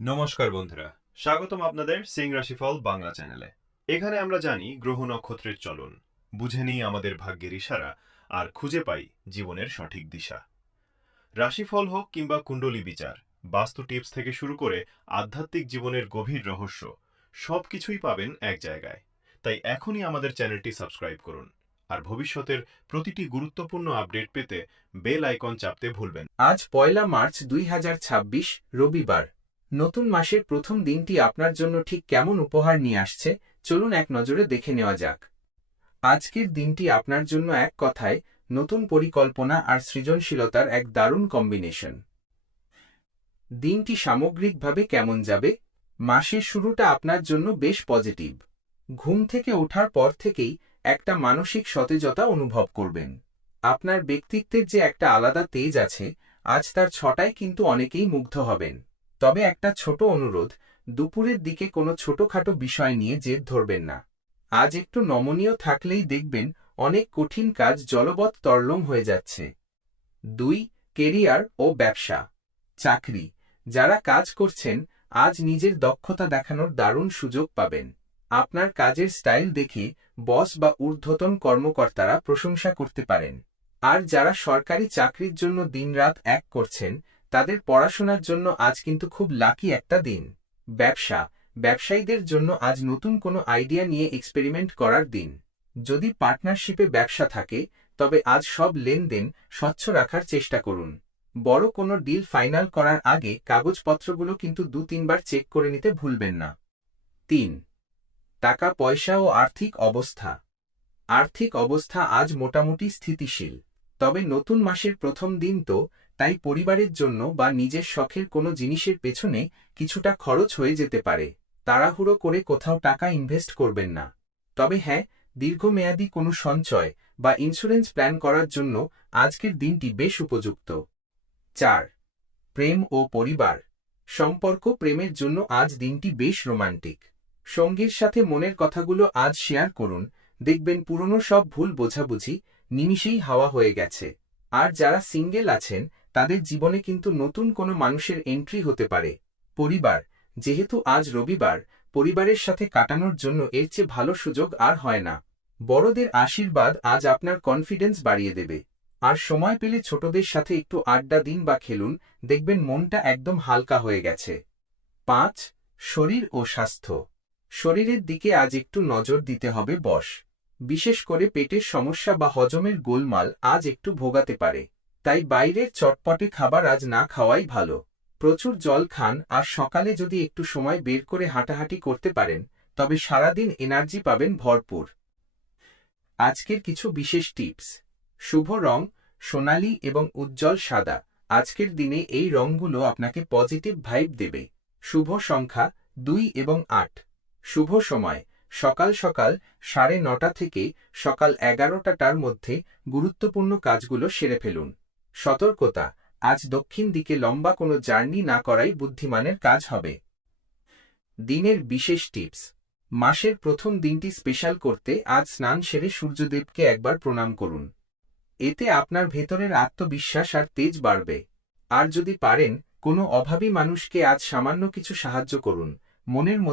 নমস্কার বন্ধুরা, স্বাগতম আপনাদের সিং রাশিফল বাংলা চ্যানেলে। এখানে আমরা জানি গ্রহ নক্ষত্রের চলন, বুঝে নিই আমাদের ভাগ্যের ইশারা আর খুঁজে পাই জীবনের সঠিক দিশা। রাশিফল হোক কিংবা কুণ্ডলী বিচার, বাস্তু টিপস থেকে শুরু করে আধ্যাত্মিক জীবনের গভীর রহস্য, সবকিছুই পাবেন এক জায়গায়। তাই এখনই আমাদের চ্যানেলটি সাবস্ক্রাইব করুন আর ভবিষ্যতের প্রতিটি গুরুত্বপূর্ণ আপডেট পেতে বেল আইকন চাপতে ভুলবেন। আজ ১ মার্চ ২০২৬ রবিবার। নতুন মাসের প্রথম দিনটি আপনার জন্য ঠিক কেমন উপহার নিয়ে আসছে চলুন এক নজরে দেখে নেওয়া যাক। আজকের দিনটি আপনার জন্য এক কথায় নতুন পরিকল্পনা আর সৃজনশীলতার এক দারুণ কম্বিনেশন। দিনটি সামগ্রিকভাবে কেমন যাবে? মাসের শুরুটা আপনার জন্য বেশ পজিটিভ। ঘুম থেকে ওঠার পর থেকেই একটা মানসিক সতেজতা অনুভব করবেন। আপনার ব্যক্তিত্বের যে একটা আলাদা তেজ আছে, আজ তার ছটায় কিন্তু অনেকেই মুগ্ধ হবেন। তবে একটা ছোট অনুরোধ, দুপুরের দিকে কোনো ছোটখাটো বিষয় নিয়ে জেদ ধরবেন না। আজ একটু নমনীয় থাকলেই দেখবেন অনেক কঠিন কাজ জলবৎ তরলম হয়ে যাচ্ছে। ২. কেরিয়ার ও ব্যবসা। চাকরি, যারা কাজ করছেন, আজ নিজের দক্ষতা দেখানোর দারুণ সুযোগ পাবেন। আপনার কাজের স্টাইল দেখে বস বা ঊর্ধ্বতন কর্মকর্তারা প্রশংসা করতে পারেন। আর যারা সরকারি চাকরির জন্য দিনরাত এক করছেন, তাদের পড়াশোনার জন্য আজ কিন্তু খুব লাকি একটা দিন। ব্যবসা, ব্যবসায়ীদের জন্য আজ নতুন কোনো আইডিয়া নিয়ে এক্সপেরিমেন্ট করার দিন। যদি পার্টনারশিপে ব্যবসা থাকে, তবে আজ সব লেনদেন স্বচ্ছ রাখার চেষ্টা করুন। বড় কোনো ডিল ফাইনাল করার আগে কাগজপত্রগুলো কিন্তু ২-৩ বার চেক করে নিতে ভুলবেন না। ৩. টাকা পয়সা ও আর্থিক অবস্থা। আর্থিক অবস্থা আজ মোটামুটি স্থিতিশীল। তবে নতুন মাসের প্রথম দিন তো, তাই পরিবারের জন্য বা নিজের শখের কোনো জিনিসের পেছনে কিছুটা খরচ হয়ে যেতে পারে। তাড়াহুড়ো করে কোথাও টাকা ইনভেস্ট করবেন না। তবে হ্যাঁ, দীর্ঘমেয়াদী কোনো সঞ্চয় বা ইন্স্যুরেন্স প্ল্যান করার জন্য আজকের দিনটি বেশ উপযুক্ত। ৪. প্রেম ও পরিবার সম্পর্ক। প্রেমের জন্য আজ দিনটি বেশ রোমান্টিক। সঙ্গীর সাথে মনের কথাগুলো আজ শেয়ার করুন, দেখবেন পুরনো সব ভুল বোঝাবুঝি নিমিষেই হাওয়া হয়ে গেছে। আর যারা সিঙ্গেল আছেন, তাদের জীবনে কিন্তু নতুন কোনো মানুষের এন্ট্রি হতে পারে। পরিবার, যেহেতু আজ রবিবার, পরিবারের সাথে কাটানোর জন্য এর চেয়ে ভালো সুযোগ আর হয় না। বড়দের আশীর্বাদ আজ আপনার কনফিডেন্স বাড়িয়ে দেবে। আর সময় পেলে ছোটদের সাথে একটু আড্ডা দিন বা খেলুন, দেখবেন মনটা একদম হালকা হয়ে গেছে। ৫. শরীর ও স্বাস্থ্য। শরীরের দিকে আজ একটু নজর দিতে হবে বস। বিশেষ করে পেটের সমস্যা বা হজমের গোলমাল আজ একটু ভোগাতে পারে। তাই বাইরের চটপটে খাবার আজ না খাওয়াই ভালো। প্রচুর জল খান আর সকালে যদি একটু সময় বের করে হাঁটাহাঁটি করতে পারেন, তবে সারাদিন এনার্জি পাবেন ভরপুর। আজকের কিছু বিশেষ টিপস। শুভ রং সোনালী এবং উজ্জ্বল সাদা। আজকের দিনে এই রংগুলো আপনাকে পজিটিভ ভাইব দেবে। শুভ সংখ্যা ২ এবং ৮। শুভ সময় সকাল সকাল ৯:৩০ থেকে সকাল ১১টার মধ্যে গুরুত্বপূর্ণ কাজগুলো সেরে ফেলুন। সতর্কতা, আজ দক্ষিণ দিকে লম্বা কোনো জার্নি না করাই বুদ্ধিমানের কাজ হবে। দিনের বিশেষ টিপস। মাসের প্রথম দিনটি স্পেশাল করতে আজ স্নান সেরে সূর্যদেবকে একবার প্রণাম করুন। এতে আপনার ভেতরের আত্মবিশ্বাস আর তেজ বাড়বে। আর যদি পারেন, কোনো অভাবী মানুষকে আজ সামান্য কিছু সাহায্য করুন। মনের